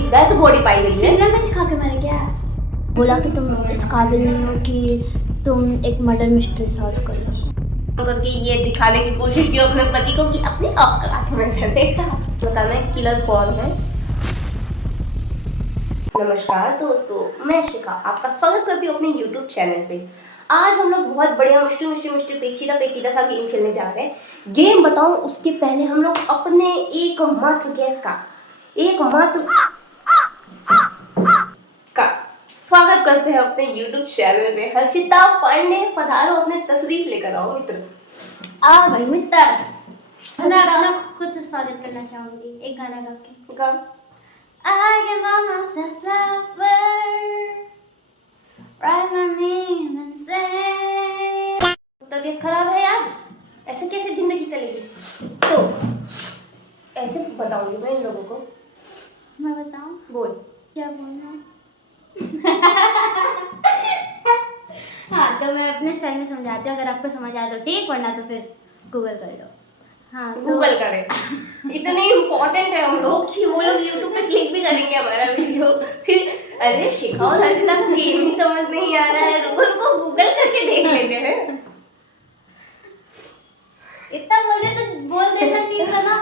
उनकी death body पाई गई है। शिमला मिर्च खा के मरे क्या? बोला कि तुम इस काबिल नहीं हो कि तुम एक मर्डर मिस्ट्री सॉल्व कर सको। करके ये दिखाने की कोशिश की अपने पति को कि अपने औकात में रहने का। बताना है किलर कौन है। नमस्कार दोस्तों, मैं शिखा आपका स्वागत करती हूँ अपने YouTube चैनल पे। आज हम लोग बहुत बढ़िया मुश्किल पेचीदा सा गेम खेलने जा रहे हैं। गेम बताऊं उसके पहले हम लोग अपने एकमात्र गेस्ट का स्वागत करते हैं अपने YouTube चैनल पे। हर्षिता पांडे, पधारो, अपने तशरीफ लेकर आओ मित्र। आ भाई मित्र, मैं अपना खुद से स्वागत करना चाहूंगी एक गाना गा के। I give all myself flower, write my name and say। तबीयत खराब है यार, ऐसे कैसे जिंदगी चलेगी? तो ऐसे बताऊंगी मैं इन लोगों को। मैं बताऊं? बोल। क्या बोलना? हाँ, तो मैं अपने स्टाइल में समझाती हूँ, अगर आपको समझ आए तो ठीक, वरना तो फिर गूगल कर लो। हाँ, तो गूगल करें। इतने इम्पोर्टेंट है हम लोग कि वो लोग यूट्यूब पे क्लिक भी करेंगे हमारा वीडियो। फिर अरे शिखा और हर्षिता को गेम ही समझ नहीं आ रहा है, रुको गूगल करके देख लेते हैं। इतना बोल दे तो बोल देना चाहिए था ना।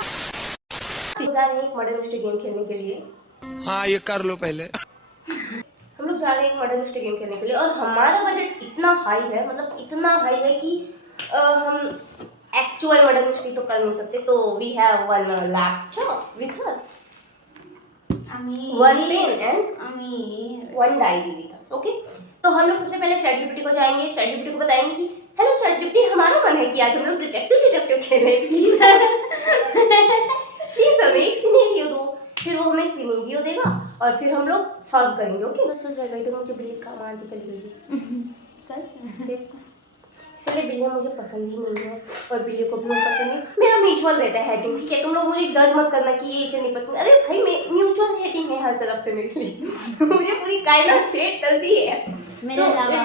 जा रहे हैं एक मर्डर मिस्ट्री गेम खेलने के लिए। हाँ, ये कर लो पहले। हम लोग जा रहे हैं एक मर्डर मिस्ट्री गेम खेलने के लिए और हमारा बजट इतना हाई है, मतलब इतना हाई है कि हम एक्चुअल मर्डर मिस्ट्री तो कर नहीं सकते। तो we have one laptop with us, one pen and one diary with us. Okay, तो हम लोग सबसे पहले ChatGPT को जाएंगे, ChatGPT को बताएंगे कि हेलो ChatGPT, हमारा मन है कि आज हम लोग डिटेक्टिव खेलें, प्लीज हमें एक सिनेरियो दो। फिर वो हमें सिनेरियो देगा और फिर हम लोग सॉल्व करेंगे। ओके, बस हो जाएगा। इधर मुझे बिल्ली का मार के चली गई है सर, देख। इसलिए बिल्लियाँ मुझे पसंद ही नहीं है और बिल्ली को भी मुझे पसंद नहीं। मेरा म्यूचुअल रहता है हेटिंग, ठीक है? तुम लोग मुझे जज मत करना कि ये इसे नहीं पसंद। अरे भाई, म्यूचुअल हेटिंग है हर तरफ से मेरे लिए। मुझे पूरी कायनात हेट करती है मेरे अलावा।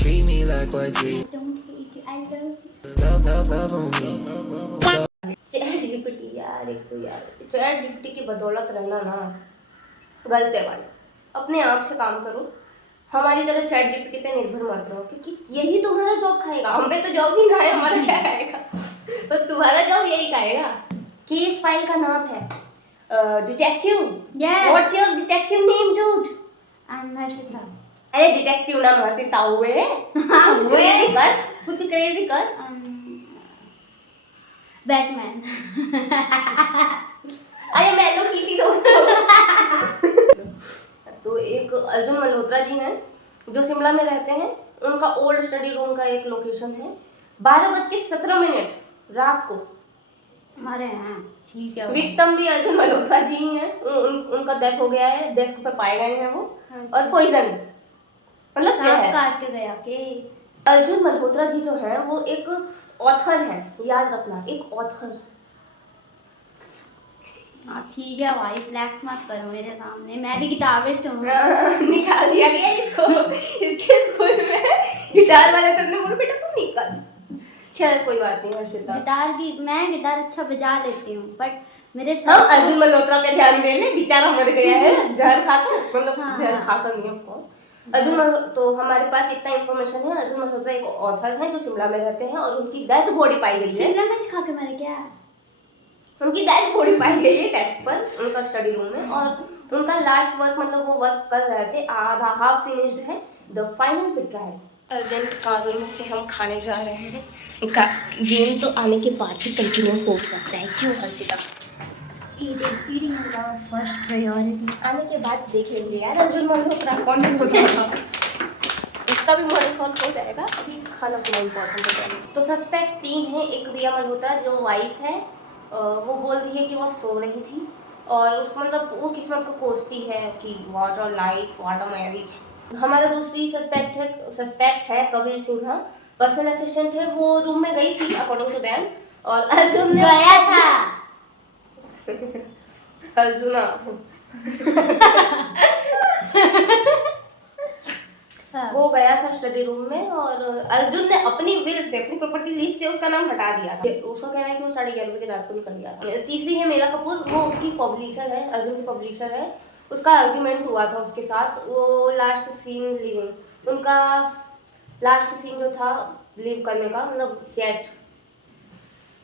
Treat me like what you Don't hate you, I love love on me. ChatGPT यार, एक तो यार ChatGPT की बदौलत रहना ना गलत है भाई। अपने आप से काम करो, हमारी तरह ChatGPT पे निर्भर मत रहो, क्योंकि यही तुम्हारा जॉब खाएगा। हम पे तो जॉब ही खाए, हमारा क्या खाएगा? तो तुम्हारा जॉब यही खाएगा। केस फाइल का नाम है detective. Yes. What's your detective name dude? I'm Harshita. अरे डिटेक्टिव नाम हर्षिता हुए। कुछ क्रेजी कर। बैटमैन। अरे मैलो की दोस्तों। तो एक अर्जुन मल्होत्रा जी हैं जो शिमला में रहते हैं। उनका ओल्ड स्टडी रूम का एक लोकेशन है। 12:17 रात को हमारे हैं, ठीक है। विक्टिम भी अर्जुन मल्होत्रा जी ही हैं। उनका डेथ हो गया है, डेस्क पे पाए गए हैं वो। हाँ। और पॉइजन, मतलब क्या सांप है? काट के गया के। अर्जुन मल्होत्रा जी जो हैं वो एक ऑथर हैं, याद रखना, एक ऑथर। हाँ ठीक है भाई, फ्लैक्स मत करो मेरे सामने, मैं भी गिटारिस्ट हूँ। निकाल दिया गया इसको इसके स्कूल में गिटार वाले सर ने बोला बेटा तुम निकाल। खैर कोई बात नहीं हर्षिता, मैं गिटार अच्छा बजा लेती हूँ, बट मेरे हम अर्जुन मल्होत्रा पे ध्यान दे ले। बेचारा मर गया है जहर खाकर, मतलब हाँ, जहर हाँ। खाकर नहीं, ऑफ कोर्स। तो हमारे पास इतना इन्फॉर्मेशन है। अर्जुन मल्होत्रा एक ऑथर हैं जो शिमला में रहते हैं और उनकी डेथ बॉडी पाई गई है। शिमला मिर्च खा के मरे क्या? उनकी डेथ बॉडी पाई गई है डेस्क पर, उनका स्टडी रूम में। और उनका लास्ट वर्क, मतलब वो वर्क कर रहे थे, आधा हाफ फिनिश्ड है, द फाइनल बिट्रायल। अर्जेंट काजल में से हम खाने जा रहे हैं। गेम तो आने के बाद ही कंटिन्यू हो सकता है, क्यों Harshita? Eating is our first priority. आने के बाद देख लेंगे यार अर्जुन मल्होत्रा कौन होता है। उसका भी मर्डर सॉल्व हो जाएगा, अभी खाना पीना इम्पोर्टेंट है। तो सस्पेक्ट 3 है। एक रिया मल्होत्रा जो वाइफ है, वो बोल रही है कि वो सो रही थी और उसको, मतलब वो किस्मत को कोसती है कि what a life, what a marriage. हमारा दूसरी सस्पेक्ट है कबीर सिंह, पर्सनल असिस्टेंट है। वो रूम में गई थी अकॉर्डिंग टू देम, और अर्जुन ने गया था। अर्जुना वो गया था स्टडी रूम में और अर्जुन ने अपनी विल से, अपनी प्रॉपर्टी लीज से उसका नाम हटा दिया था। उसका कहना है कि वो 11:30 बजे रात को निकल गया था। तीसरी है मेरा कपूर, वो उसकी पब्लिशर है, अर्जुन की पब्लिशर है। उसका आर्ग्यूमेंट हुआ था उसके साथ। वो लास्ट सीन लिविंग, उनका लास्ट सीन जो था लीव करने का, मतलब जेट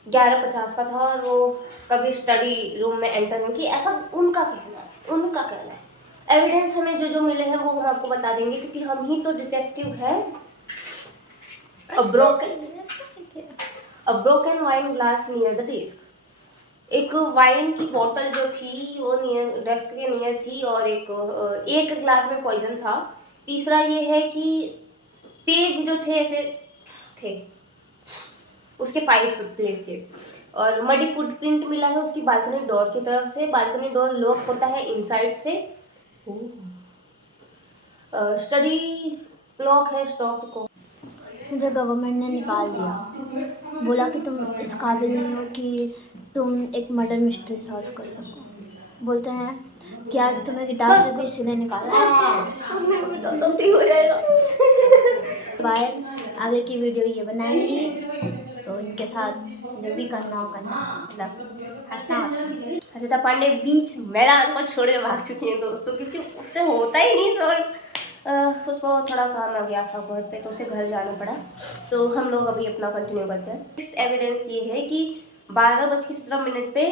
11:50 का था और वो कभी स्टडी रूम में एंटर नहीं की, ऐसा उनका कहना है। एविडेंस हमें जो जो मिले हैं वो हम आपको बता देंगे, क्योंकि हम ही तो डिटेक्टिव हैं। A broken wine glass near the desk. एक वाइन की बोतल जो थी वो नियर डेस्क के नियर थी, और एक ग्लास में पॉइजन था। तीसरा ये है कि पेज जो थे ऐसे थे उसके 5 प्लेस के, और मडी फुटप्रिंट मिला है उसकी बालकनी डोर की तरफ से। बालकनी डोर लॉक होता है इनसाइड से। स्टडी क्लॉक है स्टॉप्ड को। मुझे गवर्नमेंट ने निकाल दिया, बोला कि तुम इस काबिल नहीं हो कि तुम एक मर्डर मिस्ट्री सॉल्व कर सको। बोलते हैं कि आज तुम्हें गिटार से भी इसीलिए निकाला। बाय, आगे की वीडियो ये बनाएंगी तो इनके साथ जो भी करना हो करना, मतलब हंसना। हर्षिता पांडे बीच मैदान को छोड़ के भाग चुकी हैं दोस्तों, क्योंकि उससे होता ही नहीं सॉल्व। उसको थोड़ा काम आ गया था घर पे तो उसे घर जाना पड़ा। तो हम लोग अभी अपना कंटिन्यू करते हैं। नेक्स्ट एविडेंस ये है कि 12:17 पे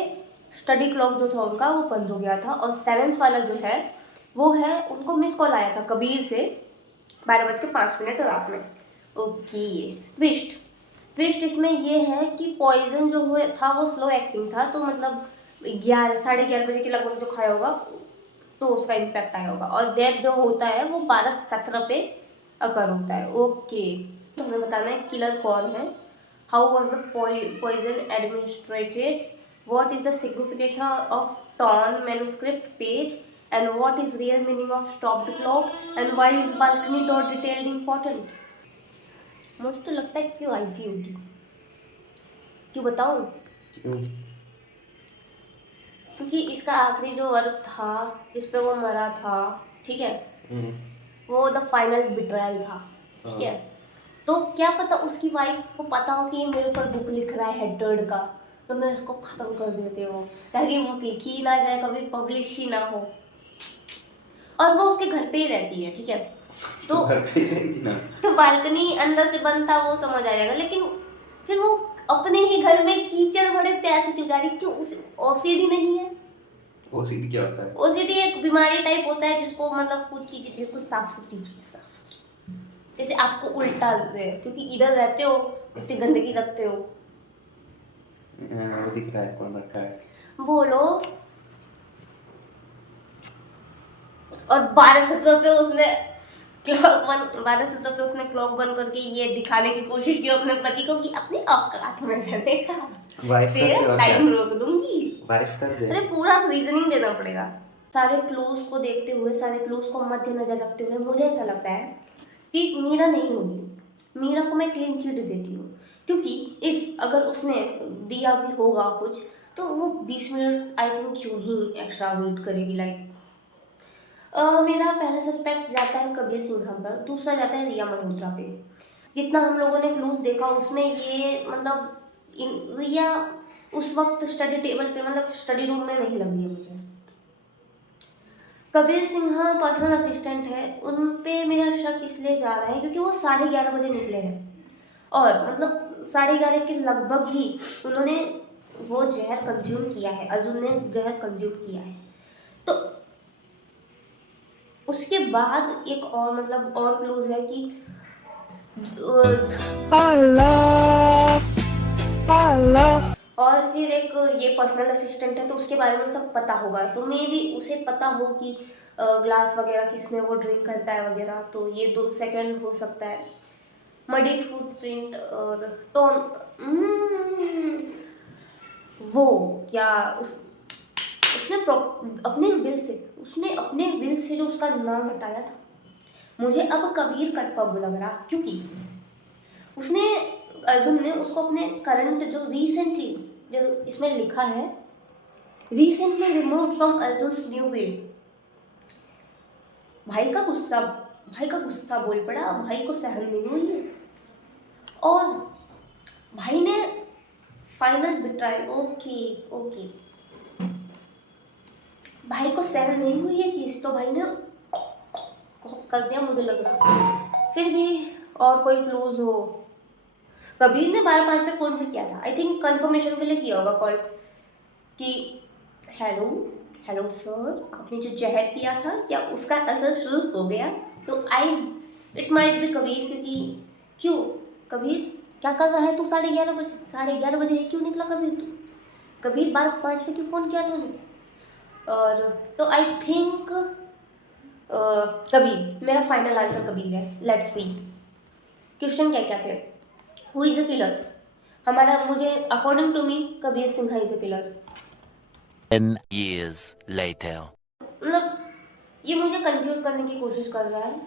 स्टडी क्लॉक जो था उनका वो बंद हो गया था, और 7th वाला जो है वो है, उनको मिस कॉल आया था कबीर से 12:05 रात में। ओके, ट्विस्ट इसमें ये है कि पॉइजन जो हुआ था वो स्लो एक्टिंग था, तो मतलब 11-11:30 बजे के लगभग जो खाया होगा तो उसका इम्पैक्ट आया होगा, और डेथ जो होता है वो 12:17 पे अकर होता है। ओके, तो हमें बताना है किलर कौन है, how was the poison administered, what is the signification of torn manuscript page, and what is real meaning of stopped clock, and why is balcony door detailed important. मुझे तो लगता है इसकी वाइफ ही होगी। क्यों बताऊं? क्योंकि इसका आखिरी जो वर्क था जिस पे वो मरा था, ठीक है, वो द फाइनल बिट्रायल था, ठीक है। तो क्या पता उसकी वाइफ को पता हो कि ये मेरे ऊपर बुक लिख रहा है हेडर्ड का, तो मैं उसको ख़त्म कर देती हूँ ताकि बुक लिखी ही ना जाए, कभी पब्लिश ही ना हो। और वो उसके घर पे ही रहती है, ठीक है। तो घर पे ही रहती ना, तो बालकनी अंदर से बंद था वो समझ आ जाएगा, लेकिन फिर वो अपने ही घर में कीचड़ बड़े प्यासे क्यों जा रही? क्यों? उसे ओसीडी नहीं है? ओसीडी क्या होता है? ओसीडी एक बीमारी टाइप होता है जिसको मतलब कुछ चीज़ें बिल्कुल साफ सुथरी, जैसे आपको उल्टा है क्योंकि इधर रहते हो इतनी गंदगी रखते हो। वो दिख रहा है कौन रखा है, बोलो। और 12:17 पे उसने क्लॉक बंद करके ये दिखाने की कोशिश की अपने पति को कि अपने औकात में रहने का, वाइफ तेरा टाइम रोक दूंगी। वाइफ कर दे। अरे पूरा रीजनिंग देना पड़ेगा। सारे क्लूज को देखते हुए, सारे क्लूज को मद्देनजर रखते हुए मुझे ऐसा लगता है कि मीरा नहीं होगी। मीरा को मैं क्लीन चिट देती हूँ, क्योंकि इफ अगर उसने दिया भी होगा कुछ तो वो 20 मिनट आई थिंक क्यों ही एक्स्ट्रा वेट करेगी। लाइक मेरा पहला सस्पेक्ट जाता है कबीर सिंह पर, दूसरा जाता है रिया मल्होत्रा पे। जितना हम लोगों ने क्लूज देखा उसमें ये मतलब रिया उस वक्त स्टडी टेबल पे मतलब स्टडी रूम में नहीं लग रही है मुझे। कबीर सिंह पर्सनल असिस्टेंट है, उन पे मेरा शक इसलिए जा रहा है क्योंकि वो 11:30 बजे निकले हैं, और मतलब 11:30 के लगभग ही उन्होंने वो जहर कंज्यूम किया है, अर्जुन ने जहर कंज्यूम किया है। तो उसके बाद एक और मतलब और क्लूज है कि और फिर एक ये पर्सनल असिस्टेंट है तो उसके बारे में सब पता होगा, तो मे भी उसे पता हो कि ग्लास वगैरह किसमें वो ड्रिंक करता है वगैरह, तो ये 2 सेकंड हो सकता है। मडी फुटप्रिंट और टोन वो क्या उसने अपने विल से जो उसका नाम हटाया था, मुझे अब कबीर कंफर्म लग रहा, क्योंकि अर्जुन ने उसको अपने करंट जो रिसेंटली जो इसमें लिखा है, recently remove from Arjun's new will. भाई का गुस्सा बोल पड़ा, भाई को सहन नहीं हुई है, और भाई ने फाइनल बिट्रायल। ओके भाई को सेल नहीं हुई ये चीज़, तो भाई ने कर दिया मुझे लग रहा। फिर भी और कोई क्लूज हो। कबीर ने 12-5 पे फ़ोन भी किया था, आई थिंक कंफर्मेशन के लिए किया होगा कॉल कि हेलो हेलो सर, आपने जो जहर पिया था क्या उसका असर शुरू हो गया? तो इट माइट बी कबीर, क्योंकि क्यों कबीर क्या कर रहा है तू 11:30 बजे क्यों निकला कबीर तू? कबीर 12-5 पे क्यों फ़ोन किया तूने? और तो आई थिंक कबीर, मेरा फाइनल आंसर कबीर है। लेट्स सी क्वेश्चन क्या क्या थे। Who is a killer? हमारा मुझे according to me Kabir Sinha is a killer. 10 years later. मतलब ये मुझे कंफ्यूज करने की कोशिश कर रहा है,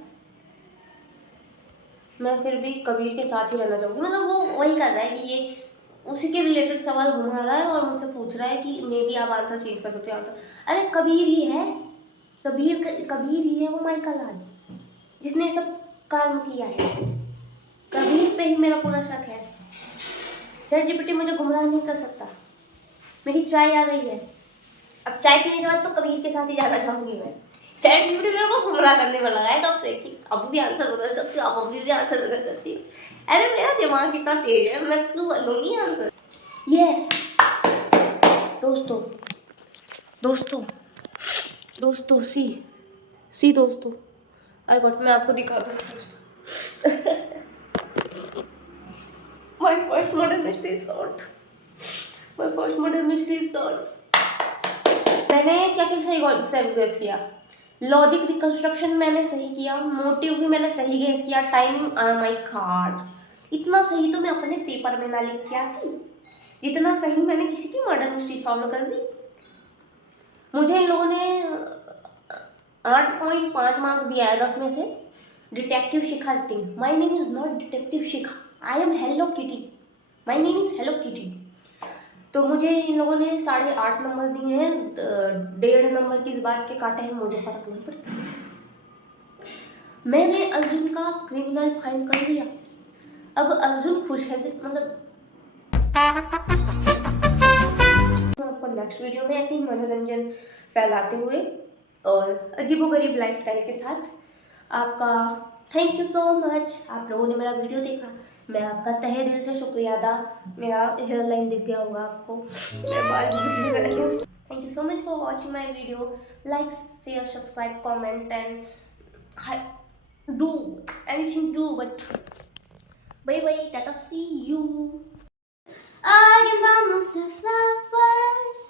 मैं फिर भी कबीर के साथ ही रहना चाहूँगी। मतलब वो वही कर रहा है कि ये उसी के रिलेटेड सवाल घुमा रहा है और मुझसे पूछ रहा है कि मे बी आप आंसर चेंज कर सकते हो। आंसर अरे कबीर ही है, कबीर ही है वो माइकल लाल जिसने ये सब काम किया है। कबीर पे ही मेरा पूरा शक है। ChatGPT मुझे गुमराह नहीं कर सकता। मेरी चाय आ गई है, अब चाय पीने के बाद तो कबीर के साथ ही जाना चाहूँगी मैं। ChatGPT मेरे को गुमराह करने में लगा है कब से कि अब भी आंसर बदल सकती हो, आप अभी भी आंसर बदल सकती हो। अरे मेरा दिमाग कितना तेज है, मैं क्यों बदलूंगी आंसर। यस दोस्तों सी दोस्तों, आई गॉट, मैं आपको दिखा दूँ दोस्तों। My first murder mystery solve. मैंने क्या सही गेस किया, लॉजिक रिकंस्ट्रक्शन मैंने सही किया, मोटिव भी मैंने सही गेस किया, टाइमिंग माय गॉड, इतना सही तो मैं अपने पेपर में ना लिख के आती जितना सही मैंने किसी की मर्डर मिस्ट्री सॉल्व कर दी। मुझे इन लोगों ने 8.5 मार्क दिया है 10 में से। Detective Shikha acting, my name is not detective Shikha, I am hello kitty, my name is hello kitty. तो मुझे इन लोगों ने 8.5 नंबर दिए हैं, 1.5 नंबर की इस बात के काटे हैं, मुझे फर्क नहीं पड़ता। मैंने अर्जुन का क्रिमिनल फाइंड कर लिया, अब अर्जुन खुश है मतलब। आपको नेक्स्ट वीडियो में ऐसे ही मनोरंजन फैलाते हुए और अजीबोगरीब लाइफस्टाइल के साथ। आपका थैंक यू सो मच, आप लोगों ने मेरा वीडियो देखा, मैं आपका तहे दिल से शुक्रिया अदा। मेरा हेयर लाइन दिख गया होगा आपको, thank you so much for watching my video. Like share subscribe comment and do anything do but bye bye, tata, see you. I can buy myself flowers.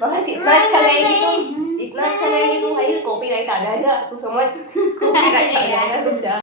बस इतना अच्छा गाएगी तो भाई कॉपीराइट आ जाएगा, तू समझ, कॉपीराइट आ जाएगा, रुक जा।